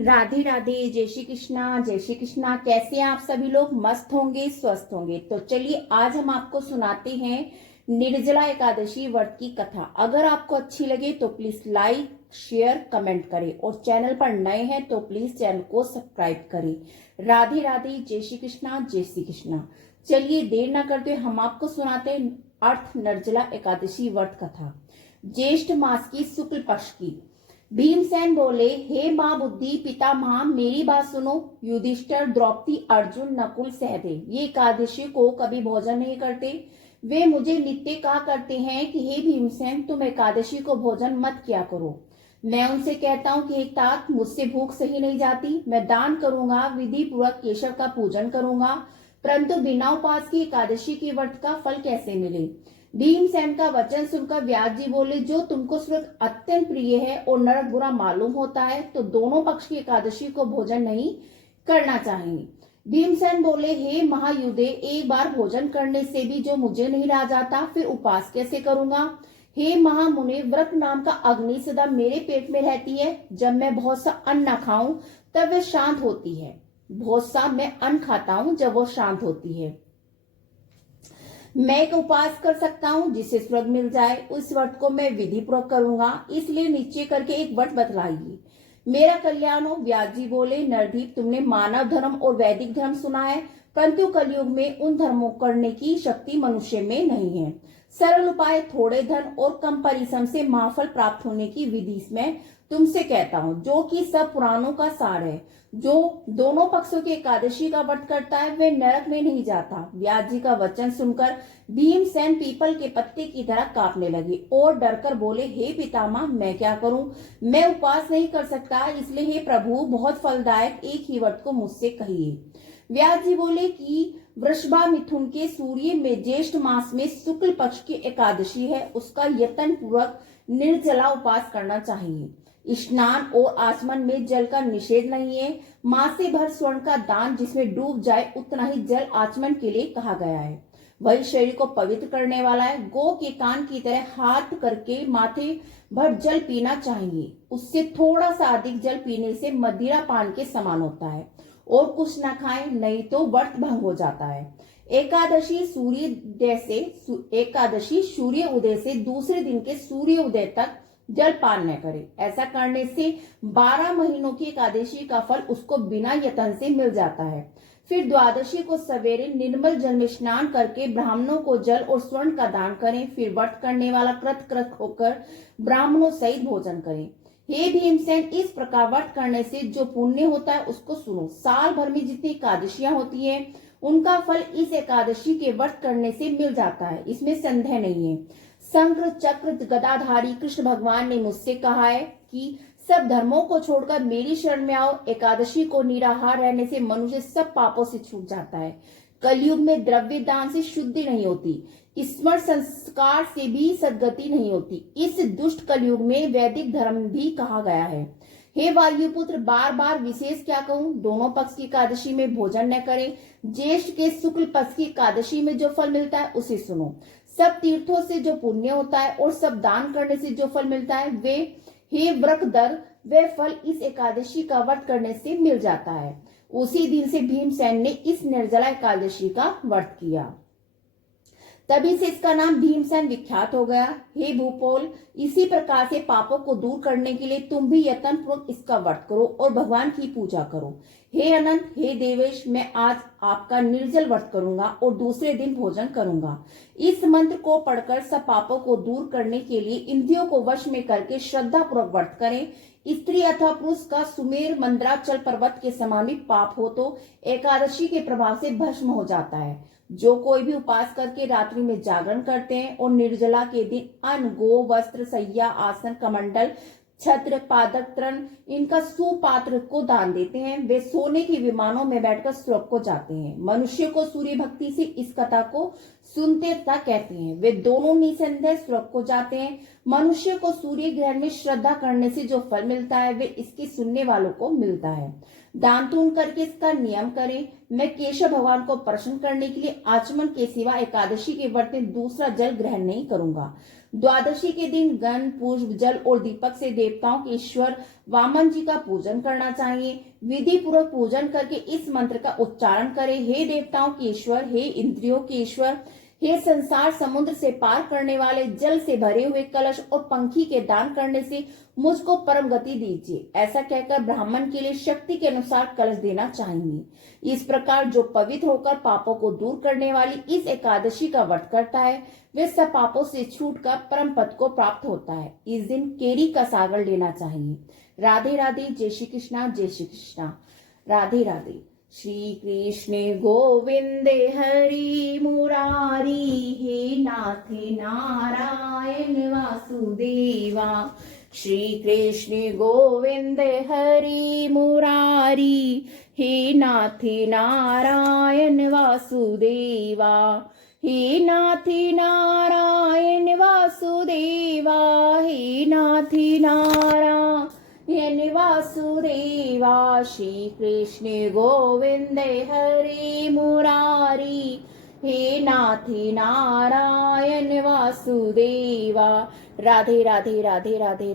राधे राधे, जय श्री कृष्णा, जय श्री कृष्णा। कैसे हैं आप सभी लोग? मस्त होंगे, स्वस्थ होंगे। तो चलिए आज हम आपको सुनाते हैं निर्जला एकादशी व्रत की कथा। अगर आपको अच्छी लगे तो प्लीज लाइक, शेयर, कमेंट करें और चैनल पर नए हैं तो प्लीज चैनल को सब्सक्राइब करें। राधे राधे, जय श्री कृष्णा, जय श्री कृष्णा। चलिए देर न करते हम आपको सुनाते हैं अर्थ निर्जला एकादशी व्रत कथा। ज्येष्ठ मास की शुक्ल पक्ष की। भीमसेन बोले, हे माँ बुद्धि पितामह, मेरी बात सुनो। युधिष्ठिर, द्रौपदी, अर्जुन, नकुल, सहदेव ये एकादशी को कभी भोजन नहीं करते। वे मुझे नित्य कहा करते हैं कि हे भीमसेन, तुम एकादशी को भोजन मत किया करो। मैं उनसे कहता हूँ कि हे तात, मुझसे भूख सही नहीं जाती। मैं दान करूंगा, विधि पूर्वक केशव का पूजन करूंगा, परंतु बिना उपास की एकादशी के व्रत का फल कैसे मिले? भीमसेन का वचन सुनकर व्यास जी बोले, जो तुमको स्वर्ग अत्यंत प्रिय है और नरक बुरा मालूम होता है तो दोनों पक्ष की एकादशी को भोजन नहीं करना चाहिए। भीमसेन बोले, हे महायुधे, एक बार भोजन करने से भी जो मुझे नहीं रहा जाता, फिर उपास कैसे करूंगा? हे महामुने, व्रत नाम का अग्नि सदा मेरे पेट में रहती है। जब मैं बहुत सा अन्न न खाऊं तब वह शांत होती है। बहुत सा मैं अन्न खाता हूं जब वो शांत होती है। मैं एक उपास कर सकता हूँ जिससे स्वर्ग मिल जाए। उस व्रत को मैं विधि पूर्वक करूंगा, इसलिए निश्चय करके एक व्रत बतलाइए, मेरा कल्याण हो। व्यास जी बोले, नरदीप, तुमने मानव धर्म और वैदिक धर्म सुना है, परंतु कलयुग में उन धर्मों करने की शक्ति मनुष्य में नहीं है। सरल उपाय, थोड़े धन और कम परिश्रम से महाफल प्राप्त होने की विधि में तुमसे कहता हूँ, जो कि सब पुराणों का सार है। जो दोनों पक्षों की एकादशी का व्रत करता है वे नरक में नहीं जाता। व्यास जी का वचन सुनकर भीमसेन पीपल के पत्ते की तरह कांपने लगे और डरकर बोले, हे पितामह, मैं क्या करूं? मैं उपवास नहीं कर सकता, इसलिए हे प्रभु, बहुत फलदायक एक ही व्रत को मुझसे कहिए। व्यास जी बोले कि वृषभा मिथुन के सूर्य में ज्येष्ठ मास में शुक्ल पक्ष की एकादशी है, उसका यत्न पूर्वक निर्जला उपास करना चाहिए। स्नान और आचमन में जल का निषेध नहीं है। मासे भर स्वर्ण का दान जिसमें डूब जाए उतना ही जल आचमन के लिए कहा गया है। वही शरीर को पवित्र करने वाला है। गो के कान की तरह हाथ करके माथे भर जल पीना चाहिए। उससे थोड़ा सा अधिक जल पीने से मदिरा पान के समान होता है। और कुछ न खाएं, नहीं तो व्रत भंग हो जाता है। एकादशी सूर्य उदय से दूसरे दिन के सूर्य उदय तक जल पान न करे। ऐसा करने से 12 महीनों की एकादशी का फल उसको बिना यत्न से मिल जाता है। फिर द्वादशी को सवेरे निर्मल जल में स्नान करके ब्राह्मणों को जल और स्वर्ण का दान करें। फिर व्रत करने वाला कृत होकर ब्राह्मणों सहित भोजन करें। हे भीमसेन, इस प्रकार व्रत करने से जो पुण्य होता है उसको सुनो। साल भर में जितनी एकादशियां होती है उनका फल इस एकादशी के व्रत करने से मिल जाता है, इसमें संदेह नहीं है। शंकर चक्र गदाधारी कृष्ण भगवान ने मुझसे कहा है कि सब धर्मों को छोड़कर मेरी शरण में आओ। एकादशी को निराहार रहने से मनुष्य सब पापों से छूट जाता है। कलयुग में द्रव्य दान से शुद्धि नहीं होती, स्मरण संस्कार से भी सद्गति नहीं होती। इस दुष्ट कलयुग में वैदिक धर्म भी कहा गया है। हे वायुपुत्र, बार बार विशेष क्या कहूं? दोनों पक्ष की एकादशी में भोजन न करें। ज्येष्ठ के शुक्ल पक्ष की एकादशी में जो फल मिलता है उसे सुनो। सब तीर्थों से जो पुण्य होता है और सब दान करने से जो फल मिलता है वे, हे व्रतधर, वे फल इस एकादशी का व्रत करने से मिल जाता है। उसी दिन से भीमसेन ने इस निर्जला एकादशी का व्रत किया, तभी से इसका नाम भीमसेन विख्यात हो गया। हे भूपोल, इसी प्रकार से पापों को दूर करने के लिए तुम भी यत्न पूर्वक इसका व्रत करो और भगवान की पूजा करो। हे अनंत, हे देवेश, मैं आज आपका निर्जल व्रत करूंगा और दूसरे दिन भोजन करूंगा। इस मंत्र को पढ़कर सब पापों को दूर करने के लिए इंद्रियों को वश में करके श्रद्धा पूर्वक व्रत करें। स्त्री अथवा पुरुष का सुमेर मंद्राचल पर्वत के समान भी पाप हो तो एकादशी के प्रभाव से भस्म हो जाता है। जो कोई भी उपास करके रात्रि में जागरण करते हैं और निर्जला के दिन अन्न, गो, वस्त्र, सैया, आसन, कमंडल, छत्र, पादक, तृण इनका सुपात्र को दान देते हैं, वे सोने के विमानों में बैठकर स्वर्ग को जाते हैं। मनुष्य को सूर्य भक्ति से इस कथा को सुनते तथा कहते हैं, वे दोनों निसंदेह स्वर्ग को जाते हैं। मनुष्य को सूर्य ग्रहण में श्रद्धा करने से जो फल मिलता है वे इसके सुनने वालों को मिलता है। दान तून करके इसका नियम करें। मैं केशव भगवान को प्रसन्न करने के लिए आचमन के सिवा एकादशी के व्रत में दूसरा जल ग्रहण नहीं करूंगा। द्वादशी के दिन गन, पुष्प, जल और दीपक से देवताओं के ईश्वर वामन जी का पूजन करना चाहिए। विधि पूर्वक पूजन करके इस मंत्र का उच्चारण करें। हे देवताओं के ईश्वर, हे इंद्रियों के ईश्वर, हे संसार समुद्र से पार करने वाले, जल से भरे हुए कलश और पंखी के दान करने से मुझको परम गति दीजिए। ऐसा कहकर ब्राह्मण के लिए शक्ति के अनुसार कलश देना चाहिए। इस प्रकार जो पवित्र होकर पापों को दूर करने वाली इस एकादशी का व्रत करता है वे सब पापों से छूटकर परम पद को प्राप्त होता है। इस दिन केरी का सागर लेना चाहिए। राधे राधे। जय श्री कृष्णा, जय श्री कृष्णा। राधे राधे। श्री कृष्ण गोविंदे हरि मुरारी, हे नाथ नारायण वासुदेवा। श्री कृष्ण गोविंद हरि मुरारी, हे नाथ नारायण वासुदेवा। हे नाथ नारायण वासुदेवा, हे नाथ नारायण वासुदेवा। श्री कृष्ण गोविंद हरि मुरारी, हे नाथ नारायण वासुदेवा। राधे राधे राधे राधे।